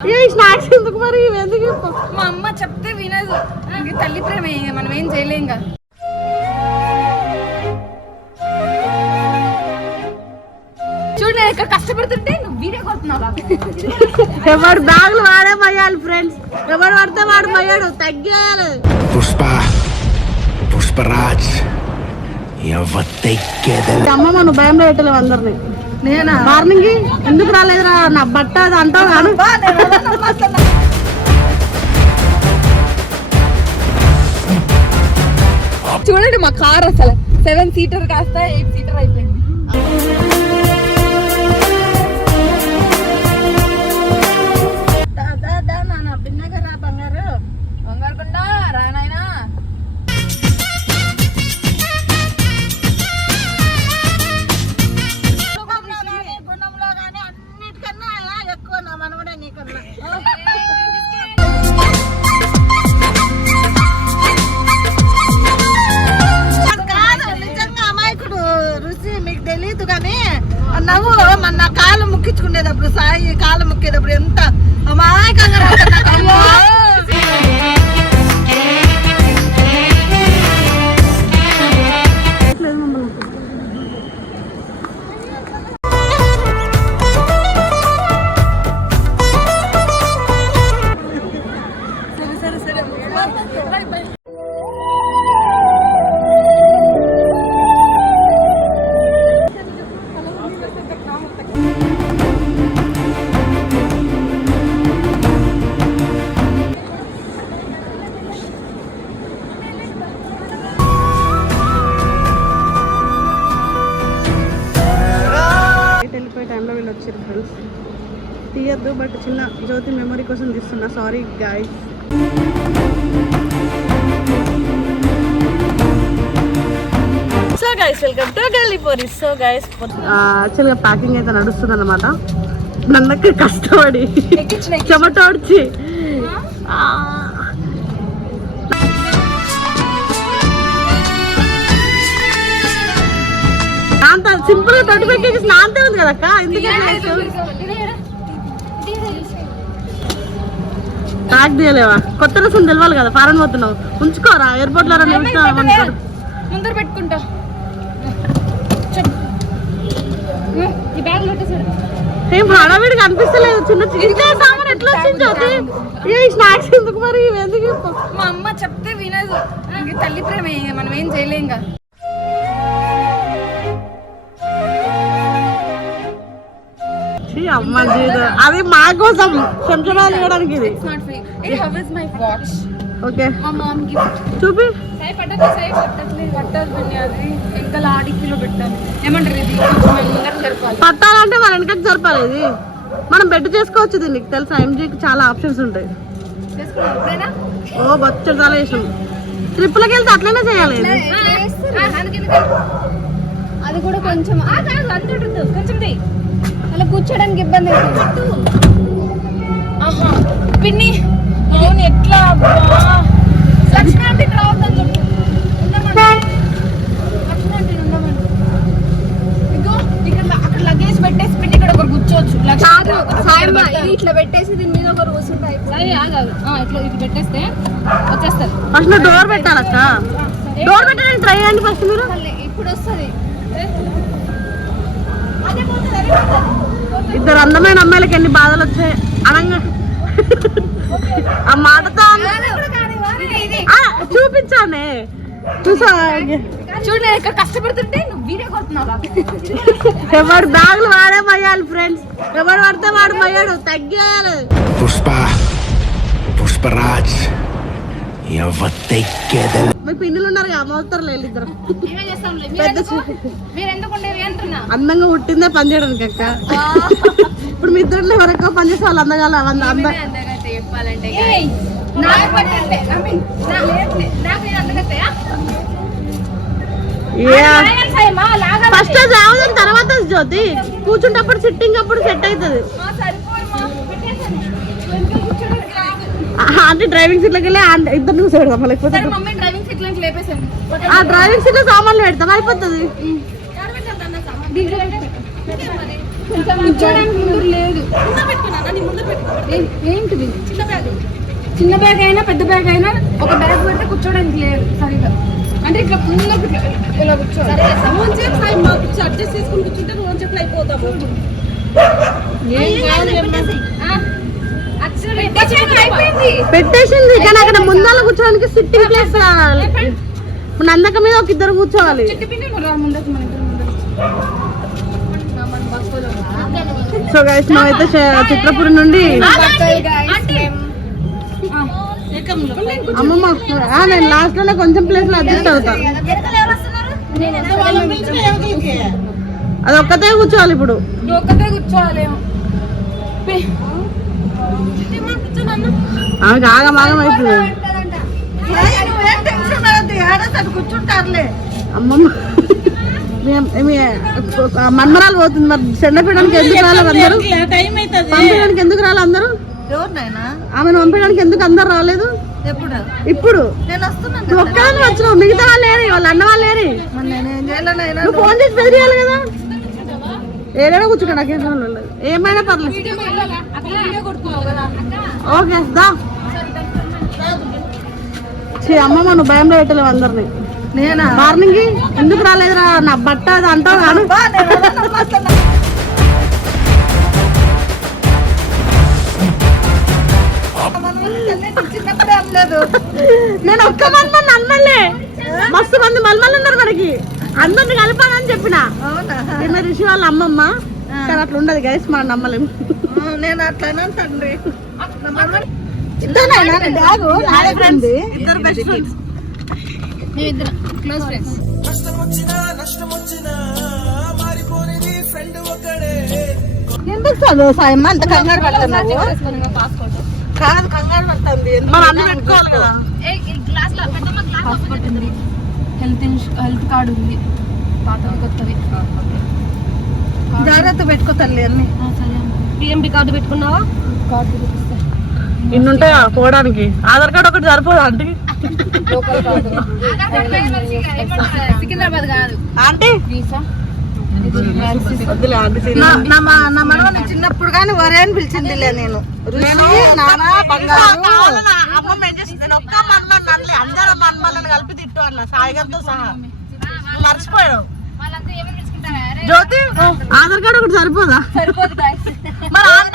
Snacks ఎందుకు మరి? ఎందుకు? మా అమ్మ చెప్తే వినదు. ఇంక తల్లి ప్రేమ మనం ఏం చేయలేం ఇంకా. చూడు నేను ఇక్కడ కష్టపడుతుంటే నువ్వు వీడియో కొడుతున్నావా ఎవడు బ్యాగులు వాడే మయ్యాలి ఫ్రెండ్స్ ఎవడు పడితే వాడు మయ్యాడు తగ్గేయాలి. పుష్ప పుష్పరాజ్ అమ్మమ్మ నువ్వు భయంలో పెట్టలేవు అందరిని. నేనా? మార్నింగ్? ఎందుకు రాలేదురా? నా బట్ట అది అంటావు కాను చూడండి మా కార్ అసలు. సెవెన్ సీటర్ కాస్త ఎయిట్ సీటర్ అయిపోయింది. సో గైస్ యాక్చువల్గా ప్యాకింగ్ అయితే నడుస్తుంది అనమాట నన్నకి కష్టపడి చెమటోడ్చి అంత సింపుల్గా ట్వంటీ ఫైవ్ కేజీస్ నాంతే ఉంది కదా అక్క ఎందుకంటే ప్యాక్ చేయలేవా కొత్త రసం తెలవాలి కదా ఫారెన్ పోతున్నావు. ఉంచుకోరా ఎయిర్పోర్ట్లో రెండు. ముందర పెట్టుకుంటా చెప్పు ఈ బ్యాగ్ పెట్టేసాడు ఏం హడావిడిగా అనిపిస్తలేదు చిన్న చిన్న సామాన్ ఎట్లా వచ్చింది జ్యోతి? ఏ స్నాక్స్ ఎందుకు మరి? ఎందుకు? మా అమ్మ చెప్తే వినదు. ఇంక తల్లి ప్రేమ ఇక మనం ఏం చేయలేం ఇంకా. ఛీ, అమ్మ జీవితం. అది మా కోసం ఇవ్వడానికి ఇది. ఓకే. మా మామ్ గిఫ్ట్. చూపి. సై పట్టదు సై పట్టట్లేదు పట్టదు పిన్ని అది. ఇంకా ఆడికిలో పెట్టాలి. ఏమంటారు ఇది? కొంచెం ముందర జరపాలి. పట్టాలంటే మన వెనకకి జరపాలి ఇది. మనం బెడ్ చేసుకోవచ్చు దీనికి తెలుసా? ఎంజీకి చాలా ఆప్షన్స్ ఉంటాయి. ఓ బొచ్చడు చాలా చేసాం ట్రిప్పులకి వెళ్తే అట్లనే చేయాలి అది కూడా కొంచెం కొంచెం. అలా కూర్చోడానికి ఇబ్బంది అవుతుంది. పిన్ని. అవును ఎట్లా లక్ష్మి చెప్పు. లక్ష్మి ఇగో ఇక్కడ అక్కడ లగేజ్ పెట్టేసి పిన్ని ఇక్కడ ఒకరు కూర్చోవచ్చు. ఇది ఇట్లా పెట్టేసి దీని మీద ఒకరు కూర్చుంటాయి సరే ఆగాదు ఆ, ఇట్లా ఇది పెట్టేస్తే వచ్చేస్తారు. ఫస్ట్ డోర్ పెట్టాలక్క. డోర్ పెట్టడానికి ట్రై చేయండి ఫస్ట్ మీరు. ఇప్పుడు వస్తుంది. ఇద్దరు అందమైన అమ్మాయిలకి ఎన్ని బాధలు వచ్చాయి. అనంగా. ఆ మాటతో ఆ, చూపించానే చూసా? చూడు నేను ఇక్కడ కష్టపడుతుంటే నువ్వు వీడియో కొడుతున్నావా ఎవడు బ్యాగులు వాడే మయ్యాలి ఫ్రెండ్స్ ఎవడు పడితే వాడు మయ్యాడు. తగ్గేయాలి. పుష్ప పుష్పరాజ్ మీ పిన్నులు ఉన్నారు ఇద్దరు. అందంగా పుట్టిందే పని చేయడానికి అక్క. ఇప్పుడు మీ ఇద్దరు వరకు పని చేసే వాళ్ళు అందగాల వంద అంద చెప్పాలంటే. ఫస్ట్ జావదని తర్వాత జ్యోతి. కూర్చుంటప్పుడు సిట్టింగ్ అప్పుడు సెట్ అవుతుంది. అంటే డ్రైవింగ్ సీట్లోకి వెళ్ళి ఇద్దరు చూసి పెడదాం లేకపోతే ఆ డ్రైవింగ్ సీట్ సామాన్లు పెడతాం అయిపోతుంది. లేదు. ఏంటిది? చిన్న బ్యాగ్. అయినా పెద్ద బ్యాగ్ అయినా ఒక బ్యాగ్ పెడితే కూర్చోడానికి లేదు సరిగా. అంటే ఇట్లా ముందుకు ఇట్లా ఇలా కూర్చోవాలి. అడ్జస్ట్ చేసుకుని కూర్చుంటే రోజు అయిపోతాము. పెట్టేసింది కానీ అక్కడ ముందాల కూర్చోడానికి సిట్టింగ్ ప్లేస్ నందక మీద ఒక ఇద్దరు కూర్చోవాలి చెట్టు పిండి రా ముందరకు మన ఇద్దరం ముందరకు. సో గైస్ మేమైతే చిత్రపురం నుండి అమ్మమ్మ నేను లాస్ట్లోనే కొంచెం ప్లేస్లో అడ్జస్ట్ అవుతా. అది ఒక్కతే కూర్చోవాలి ఇప్పుడు. ఒక్కతే కూర్చోవాలేమో ఆమెకి ఆగం ఆగం అవుతుంది నువ్వేం టెన్షన్ పడద్దు. ఏడాది కూర్చుంటారులే. అమ్మమ్మ. మన్మరాలు పోతుంది మరి. చెండపీయడానికి ఎందుకు రాలేదు అందరూ? టైం అవుతుంది? పంపించడానికి ఎందుకు రాలేదు అందరూ? ఆమెను పంపించడానికి ఎందుకు అందరు రాలేదు? ఎప్పుడు? ఇప్పుడు. నువ్వు ఒక్కదాన్ని వచ్చినావు. మిగతా వాళ్ళు లేరు వాళ్ళ అన్న వాళ్ళు లేరు. నువ్వు ఫోన్ చేసి బెదిరియాలి కదా. ఏదైనా కూర్చుంటా నాకేం లేదు. ఏమైనా పర్లేదు. ఓకే దా. అమ్మమ్మ నువ్వు భయంలో పెట్టలేవు అందరిని. నేనా? మార్నింగ్? ఎందుకు రాలేదురా? నా బట్ట అది అంటావు కాను నేను ఒక్క మన్మల్ని అన్మల్లే మస్తు మంది మల్మల్ని ఉన్నారు మనకి. అందరిని కలపాలని చెప్పిన. నిన్న రిషి వాళ్ళ అమ్మమ్మ. కానీ అట్లా ఉండదు గైస్ మనం నమ్మలేము. నేను అట్లానే తండ్రి. నా మనవడు- ఇద్దరేనా ఫ్రెండ్ ఎందుకు చదువు సాయమ్మ? అంత కంగారు పడుతున్నావు కాదు కంగారు పడుతుంది. మనం అన్ని పెట్టుకోవాలి కదా. పాస్పోర్ట్ ఉంది. హెల్త్ హెల్త్ కార్డు ఉంది. పాతవి కొత్తవి జాగ్రత్త పెట్టుకో తల్లి అన్ని. పిఎండి కార్డు పెట్టుకున్నావా? కార్డు చూపిస్తా. ఇన్ని ఉంటాయా పోవడానికి? ఆధార్ కార్డు ఒకటి సరిపోదు కార్డు సికింద్రాబాద్ కాదు. నా మనవని చిన్నప్పుడు కానీ వరే అని పిలిచిందిలే నేను. నాన్న బంగారు. అమ్మమ్మ ఏం చేసింది నేను ఒక్క మన్మల్ని అనలే అందరూ మన్మల్ని కలిపి తిట్టు అన్న సాయిగంతో సహా. మర్చిపోయావు. జ్యోతి? ఆధార్ కార్డు ఒకటి సరిపోదా? సరిపోదు మరి ఆధార్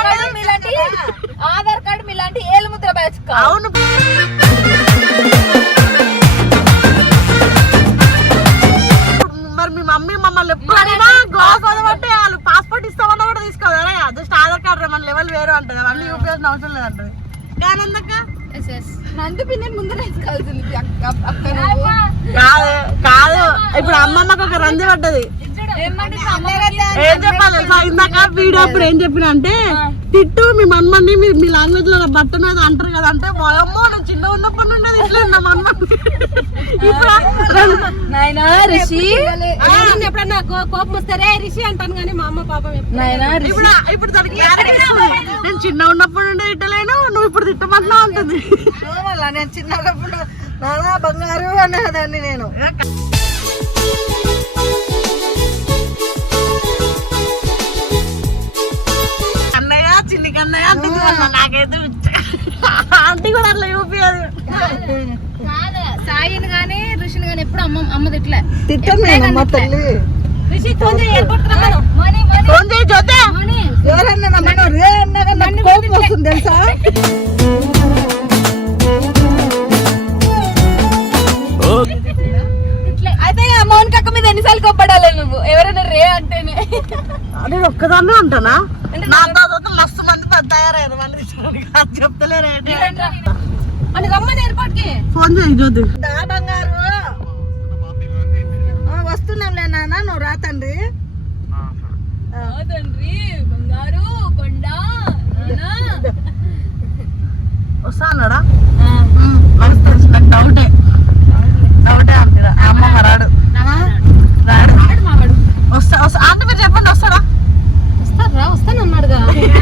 కార్డు ఆధార్ కార్డు మీలాంటి ఏలు ముద్ర బ్యాచ్ అవును. మరి మీ మమ్మీ మమ్మల్ని ఎప్పుడు అడిగినా గోవా కోదమంటే వాళ్ళు పాస్పోర్ట్ ఇస్తామన్నా కూడా తీసుకోవాలి. జస్ట్ ఆధార్ కార్డు మన లెవెల్ వేరు అంటది. అవన్నీ చూపించాల్సిన అవసరం లేదంటది. కానీ ఎందుకు నందు పిన్ని ముందు తీసుకోవాల్సింది అక్క నువ్వు. కాదు. కాదు ఇప్పుడు అమ్మమ్మకి ఒక రంది పడ్డది. ఏం చెప్పాలి? ఇందాక వీడియో అప్పుడు ఏం చెప్పిన అంటే తిట్టు మీ మన్మని మీ మీ లాంగ్వేజ్లో బట్ట మీద అంటారు కదా అంటే మొయమ్మో నేను చిన్న ఉన్నప్పటి నుండి ఇట్లా నా మన్మని ఇప్పుడు? నాయనా రిషి. ఎప్పుడన్నా కోపం వస్తారే రిషి అంటాను కానీ మా అమ్మ పాపం నాయనా ఇప్పుడు? ఇప్పుడు. నేను చిన్న ఉన్నప్పటి నుండి తిట్టలేను నువ్వు ఇప్పుడు తిట్టమంటున్నావు ఉంటుంది నేను చిన్నప్పుడు నానా బంగారు అనేదాన్ని నేను. నాకైతే. ఆంటీ కూడా అట్లా చూపించదు సాయిని గానీ ఋషిని గానీ ఎప్పుడు అమ్మ అమ్మ తిట్లే తిట్టను నేను అమ్మ తల్లి. ఎవరన్నా నమ్మను రే అన్నా కానీ నాకు కోపం వస్తుంది తెలుసా? అయితే మౌన్ కక్క మీద ఎన్నిసార్లు కొప్పడాలి నువ్వు? ఎవరైనా రే అంటేనే. నేను ఒక్కదాన్నే ఉంటానా నా తర్వాత మస్తు మంది పెద్ద తయారయ్యారు మళ్ళీ చెప్తలేరు అని రమ్మని ఎయిర్పోర్ట్కి ఫోన్ చేయి జ్యోతి దా బంగారు. వస్తున్నాంలే నాన్న నువ్వు రా తండ్రి. తండ్రి బంగారు కొండ వస్తా అన్నాడా నాకు తెలుసు నాకు డౌటే. డౌటే అంతే అమ్మ రాడు. రాడు. వస్తా వస్తా. అంటే మీరు చెప్పండి వస్తాడా వస్తారా వస్తానన్నాడుగా.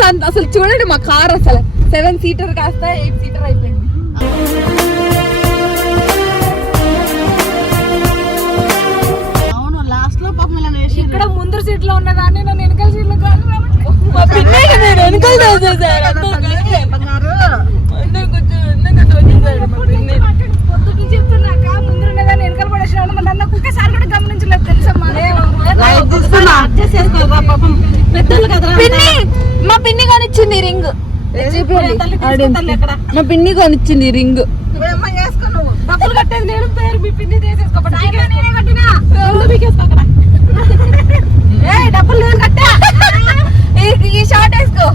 అసలు చూడండి మా కార్ అసలు. సెవెన్ సీటర్ కాస్త ఎయిట్ సీటర్ అయిపోయింది. ఇక్కడ ముందు సీట్లో ఉన్నదాన్ని నేను వెనకాల సీట్లో కాదు మా పిన్నే కదా వెనకాల పొద్దుకి చెప్తున్నాక వెనకాల నన్ను ఒక్కసారి కూడా గమనించలేదు పాపం. పెద్దలు పిన్ని! మా పిన్ని కొనిచ్చింది రింగ్. మా పిన్ని కొనిచ్చింది రింగ్. డబ్బులు కట్టేది నేను పేరు మీ పిన్ని డబ్బులు నేను కట్టా? ఈ షార్ట్ వేసుకో.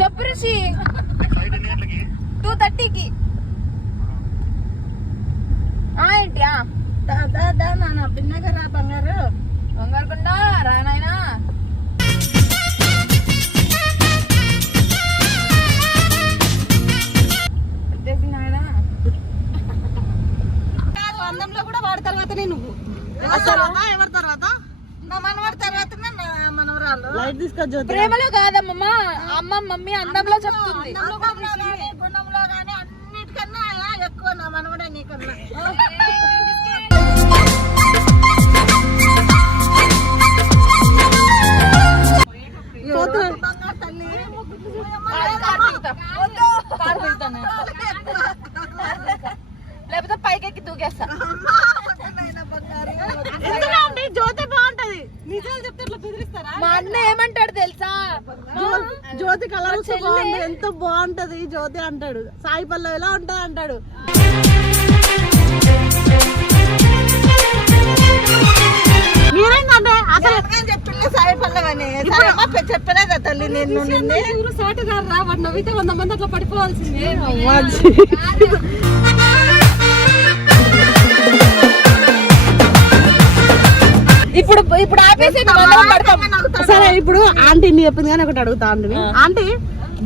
చెప్పు రుషి టూ థర్టీకి ఏంటి ఆ? దా దా దా నాన్న భిన్నగా రా బంగారు. బంగారుకొండ రా ఎవరి తర్వాత? నా మనవాడి తర్వాతనే నా మనవరాలు. లైట్ తీసుకో జ్యోతి ప్రేమలో కాదమ్మమ్మ అమ్మ మమ్మీ అందంలో చెప్తుంది. కానీ అన్నిటికన్నా ఎక్కువ నా మనవడే నీకన్నా. తల్లి. లేకపోతే పైకెక్కి దూకేస్తా. జ్యోతి బాగుంటది. నిజాలు చెప్తే ఇట్లా బెదిరిస్తారా? మా అన్న ఏమంటాడు తెలుసా? జ్యో- జ్యోతి కలర్ బాగుంది. ఎంత బాగుంటది జ్యోతి అంటాడు. సాయి పల్లవి ఎలా ఉంటది అంటాడు. మీరేంటంటే అసలు చెప్పింది సాయి పల్లవని. సరే అమ్మా, పె- చెప్పలేదా తల్లి నేను నిన్ను? సాటుగారా వాడు నవ్వితే వంద మంది అట్లా పడిపోవాల్సిందే. ఇప్పుడు ఇప్పుడు ఆపేసి పడతాం. సరే ఇప్పుడు ఆంటీ నీ చెప్పింది కానీ ఒకటి అడుగుతా ఆంటీని ఆంటీ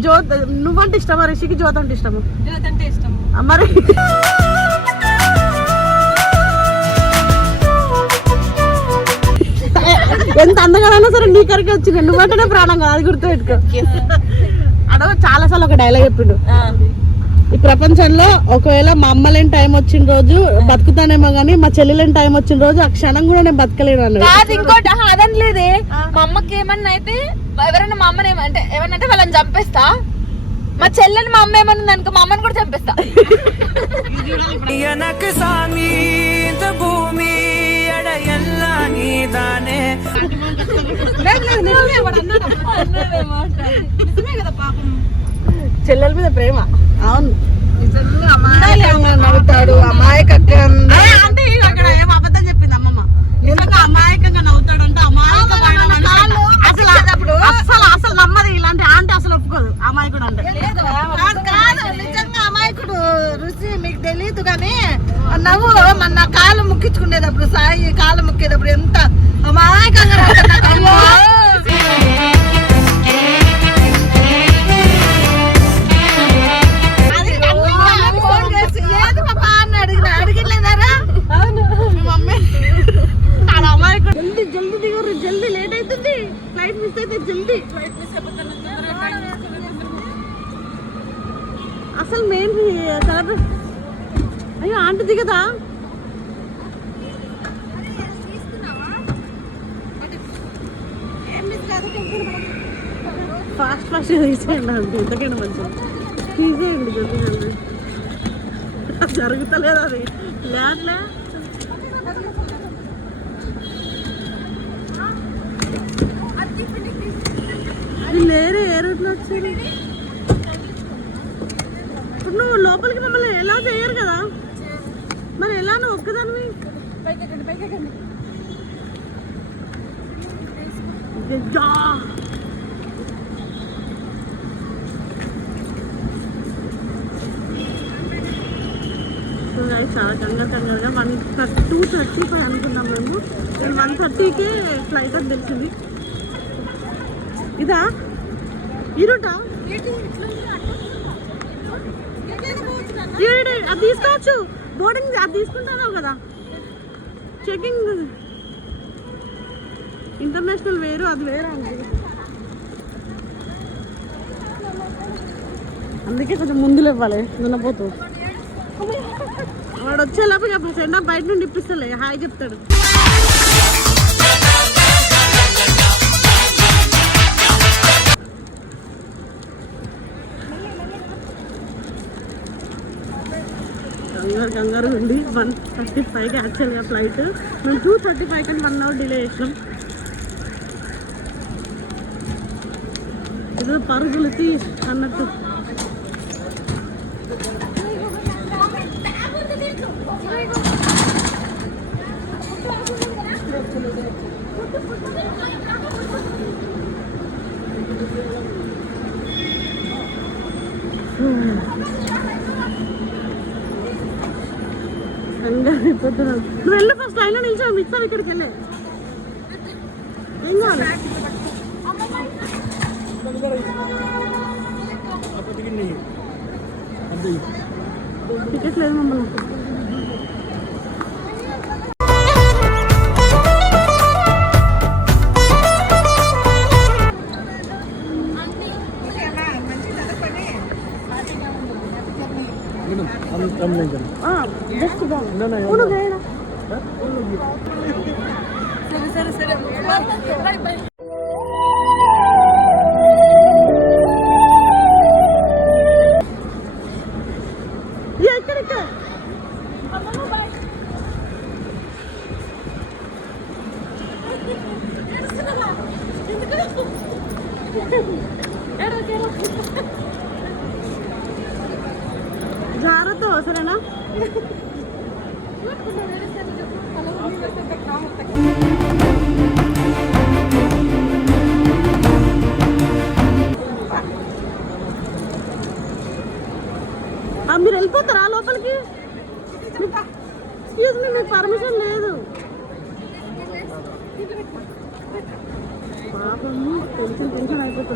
జ్యోతి నువ్వంటే ఇష్టమా రిషికి జ్యోతి అంటే ఇష్టమా? అంటే ఇష్టం ఆ, మరి? ఎంత అందగానైనా సరే నీ కరికి వచ్చింది. నువ్వంటేనే ప్రాణం కాదు అది గుర్తు పెట్టుకో అడగ చాలా సార్లు ఒక డైలాగ్ చెప్పిండు. ఈ ప్రపంచంలో ఒకవేళ మా అమ్మలేని టైం వచ్చిన రోజు బతుకుతానేమో గానీ మా చెల్లెలేని టైం వచ్చిన రోజు ఆ క్షణం కూడా నేను బతకలేను అన్నాడు. ఇంకోటి అదనలేదే మా అమ్మకి ఏమన్నా అయితే ఎవరైనా మా అమ్మని ఏమంటే ఏమన్నా అంటే వాళ్ళని చంపేస్తా. మా చెల్లెని మా అమ్మ ఏమన్నా అనుకో మా అమ్మని కూడా చంపేస్తా. నిజమే కదా పాపం. చెల్లెల మీద ప్రేమ. అవును. నవ్వుతాడు చెప్పింది అమ్మమ్మ. అమాయకంగా అసలు అసలు నమ్మది ఇలాంటి అసలు ఒప్పుకోదు అమాయకుడు అమాయకుడు రుచి మీకు తెలియదు కానీ నవ్వు మన కాలు ముక్కించుకునేటప్పుడు సాయి కాలు ముక్కేటప్పుడు ఎంత అమాయకంగా అడిగిన అడిగిలేదారా మీ మమ్మీ. అమాయకుడు. జల్దీ జల్దీ దిగురు జల్దీ లేట్ అవుతుంది ఫ్లైట్ మిస్ అయితే జల్దీ. అసలు మెయిన్ కలర్. అయ్యో ఆంటీ దిగదా? ఫాస్ట్ ఫాస్ట్ తీసేయండి అంతే ఇంతకైనా మంచిది తీసేయండి జల్దీ జల్దీ జరుగుతలేదు అది లేట్లే అది లేరే ఏ రూట్లో వచ్చారు ఇప్పుడు నువ్వు లోపలికి మమ్మల్ని ఎలా చేయరు కదా? మరి ఎలా నువ్వు ఒక్కదానివి? యా. సో చాలా కంగారు కంగారుగా వన్ టూ థర్టీ ఫైవ్ అనుకున్నాం మేము. నేను వన్ థర్టీకే ఫ్లైట్ అని తెలిసింది. ఇదా? ఈ అది తీసుకోవచ్చు. బోర్డింగ్ అది తీసుకుంటాను కదా. చెకింగ్ ఇంటర్నేషనల్ వేరు అది వేరే అండి? అందుకే కొంచెం ముందులు ఇవ్వాలి దున్నపోతూ వాడు వచ్చేలోపు చెప్పు ఫ్రెండ్ బయట నుండి ఇప్పిస్తలే హాయ్ చెప్తాడు. కంగారు కంగారు ఉండి వన్ థర్టీ ఫైవ్కి యాక్చువల్గా ఫ్లైట్. మేము టూ థర్టీ ఫైవ్ కానీ వన్ అవర్ డిలే చేసినాం. ఇది తీ అన్నట్టు. కంగారు అయిపోతున్నాం నువ్వు వెళ్ళు ఫస్ట్ లైన్లో నిల్చో మిగతా ఇక్కడికి వెళ్ళే ఏం కావాలి టికెట్ లేదు మమ్మల్ని జస్ట్ ఉను గయనా ये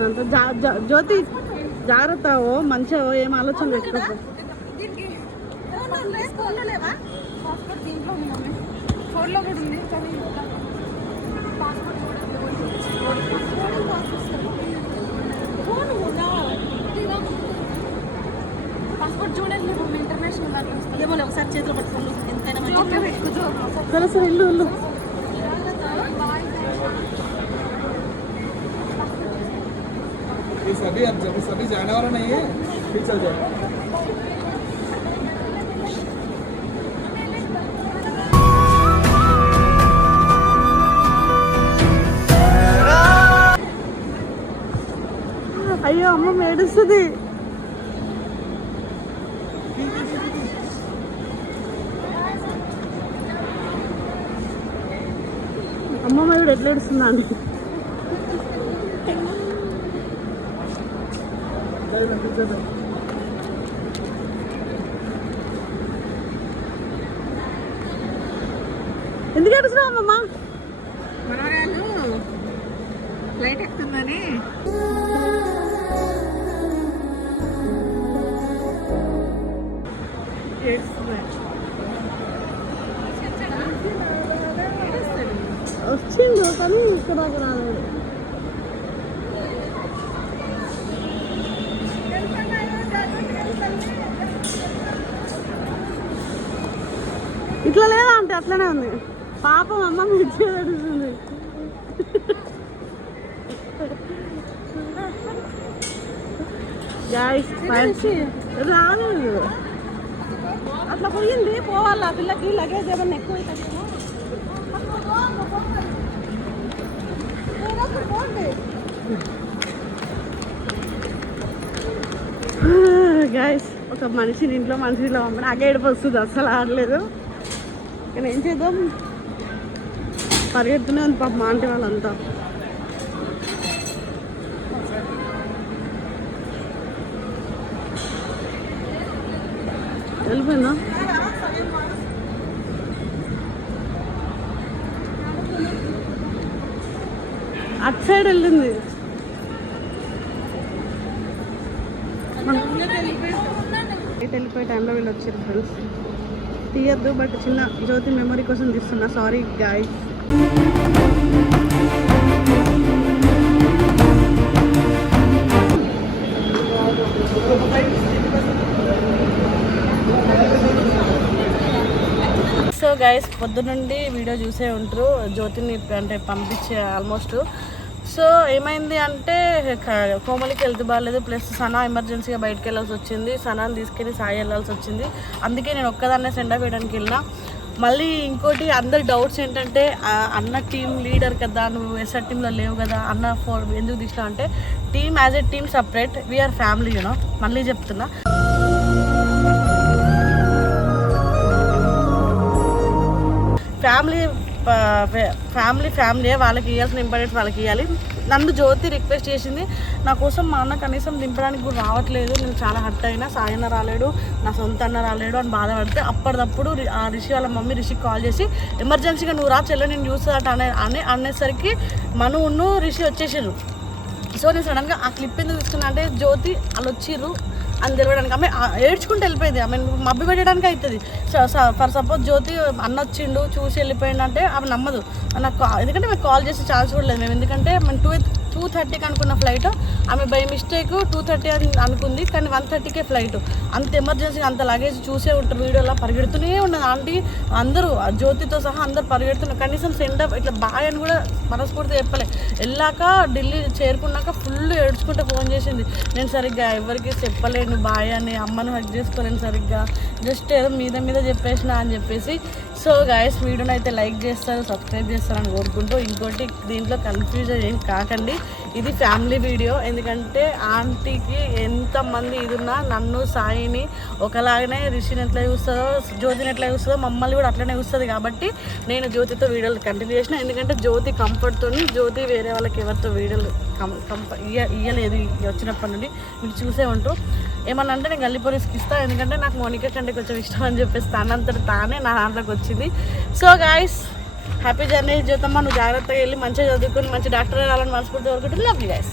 అంత. జ్యోతి జాగ్రత్త ఓ మంచిగా ఓ ఏం ఆలోచన పెట్టుకోకు. చూడండి ఇంటర్నేషనల్ ఏమో ఒకసారి చేతిలో పట్టుకోండి ఎంతైనా సరే సరే ఇల్లు ఇల్లు. बस अभी अब जब सभी जानवर नहीं है फिर चल जाएगा അയ്യോ അമ്മ മേടിച്ചത് അമ്മ ഡെഡ് അടിച്ചെന്നാണ് ఎందుకు ఏడుస్తున్నావు అమ్మమ్మ మనవరాలు ఫ్లైట్ ఎక్కుతుందని. వచ్చిండు కానీ ఇక్కడ రాలేదు. ఇట్లా లేదా అంటే అట్లనే ఉంది. పాపం అమ్మ మిర్చి రాదు అట్లా పోయింది. పోవాలి? ఆ పిల్లకి లగేజ్ ఏమన్నా ఎక్కువ అవుతుందేమో. గాయస్ ఒక మనిషిని ఇంట్లో మనిషిలో పంపడం అక్కడ ఏడుపు వస్తుంది అస్సలు ఆడలేదు. నేను ఏం చేద్దాం? పరిగెత్తునే ఉంది పాప మా వాళ్ళంతా. వెళ్ళిపోయిందా? అటు సైడ్ వెళ్ళింది. బయట వెళ్ళిపోయే టైంలో వీళ్ళు వచ్చారు ఫ్రెండ్స్ తీయద్దు బట్ చిన్న జ్యోతి మెమరీ కోసం తీస్తున్నా. సారీ గాయస్ సో గైస్ పొద్దునుండి వీడియో చూసే ఉంటారు. జ్యోతిని అంటే పంపించే ఆల్మోస్ట్ సో ఏమైంది అంటే కోమలికి హెల్త్ బాగాలేదు ప్లస్ సనా ఎమర్జెన్సీగా బయటకు వెళ్ళాల్సి వచ్చింది. సనాని తీసుకెళ్ళి సాయి వెళ్ళాల్సి వచ్చింది. అందుకే నేను ఒక్కదాన్నే సెండ్ ఆఫ్ వేయడానికి వెళ్ళిన. మళ్ళీ ఇంకోటి అందరి డౌట్స్ ఏంటంటే అన్న టీం లీడర్ కదా నువ్వు ఎస్ఆర్ టీంలో లేవు కదా అన్న ఫోర్ ఎందుకు తీసినావు అంటే team as a team separate we are family you know మళ్ళీ చెప్తున్నా. ఫ్యామిలీ ఫ్యామిలీ ఫ్యామిలీ వాళ్ళకి ఇవ్వాల్సిన ఇంపార్టెన్స్ వాళ్ళకి ఇవ్వాలి నన్ను జ్యోతి రిక్వెస్ట్ చేసింది నా కోసం మా అన్న కనీసం దింపడానికి కూడా రావట్లేదు నేను చాలా హట్ అయినా సాయన రాలేడు నా సొంత అన్న రాలేడు అని బాధపడితే అప్పటిదప్పుడు ఆ రిషి వాళ్ళ మమ్మీ రిషికి కాల్ చేసి ఎమర్జెన్సీగా నువ్వు రా చెల్లె నేను చూస్తాట అనే అనే అనేసరికి మనును రిషి వచ్చేసారు సో నేను సడన్గా ఆ క్లిప్ ఎందుకు తీసుకున్నా అంటే జ్యోతి వాళ్ళు వచ్చిర్రు అని తెలియడానికి ఆమె ఏడ్చుకుంటూ వెళ్ళిపోయింది. ఆమె మబ్బి పెట్టడానికి అవుతుంది. ఫర్ సపోజ్ జ్యోతి అన్న వచ్చిండు చూసి వెళ్ళిపోయిండు అంటే ఆమె నమ్మదు. నాకు కా- ఎందుకంటే మేము కాల్ చేసే ఛాన్స్ కూడా లేదు. మేము ఎందుకంటే మేము టూ టూ థర్టీకి అనుకున్న ఫ్లైట్. ఆమె బై మిస్టేక్ టూ థర్టీ అని అనుకుంది కానీ వన్ థర్టీకే ఫ్లైట్. అంత ఎమర్జెన్సీ అంత లగేజ్ చూసే ఉంటారు వీడియోలో పరిగెడుతూనే ఉన్నది ఆంటీ అందరూ ఆ జ్యోతితో సహా అందరు పరిగెడుతున్నారు. కనీసం సెండ్ అప్ ఇట్లా బాయ్ అని కూడా మనస్ఫూర్తి చెప్పలే. వెళ్ళాక ఢిల్లీ చేరుకున్నాక ఫుల్ ఏడ్చుకుంటే ఫోన్ చేసింది. నేను సరిగ్గా ఎవరికి చెప్పలేను బాయ్ అని అమ్మను హక్ చేసుకోలేను సరిగ్గా. జస్ట్ ఏదో మీద మీద చెప్పేసిన అని చెప్పేసి. సో గాయస్ వీడియోని అయితే లైక్ చేస్తారు సబ్స్క్రైబ్ చేస్తారని కోరుకుంటూ. ఇంకోటి దీంట్లో కన్ఫ్యూజన్ ఏం కాకండి. ఇది ఫ్యామిలీ వీడియో. ఎందుకంటే ఆంటీకి ఎంతమంది ఇది ఉన్నా నన్ను సాయిని ఒకలాగనే రిషిని ఎట్లా చూస్తుందో జ్యోతిని ఎట్లా చూస్తుందో మమ్మల్ని కూడా అట్లనే చూస్తుంది కాబట్టి నేను జ్యోతితో వీడియోలు కంటిన్యూ చేసిన. ఎందుకంటే జ్యోతి కంఫర్ట్తో జ్యోతి వేరే వాళ్ళకి ఎవరితో వీడియోలు కం కంఫ ఇయ్య ఇయ్యలేదు వచ్చినప్పటి నుండి. మీరు చూసే ఉంటాం ఏమన్నా అంటే నేను గల్లీ పోలీస్కి ఇస్తాను ఎందుకంటే నాకు మోనికా కంటే కొంచెం ఇష్టం అని చెప్పేసి తనంతట తానే నా దాంట్లోకి వచ్చింది. సో గాయస్ హ్యాపీ జర్నీ చేద్దాం మనం జాగ్రత్తగా వెళ్ళి మంచిగా చదువుకొని మంచి డాక్టర్ రావాలని మనస్ఫూర్తి కోరుకుంటున్నాను. Love you guys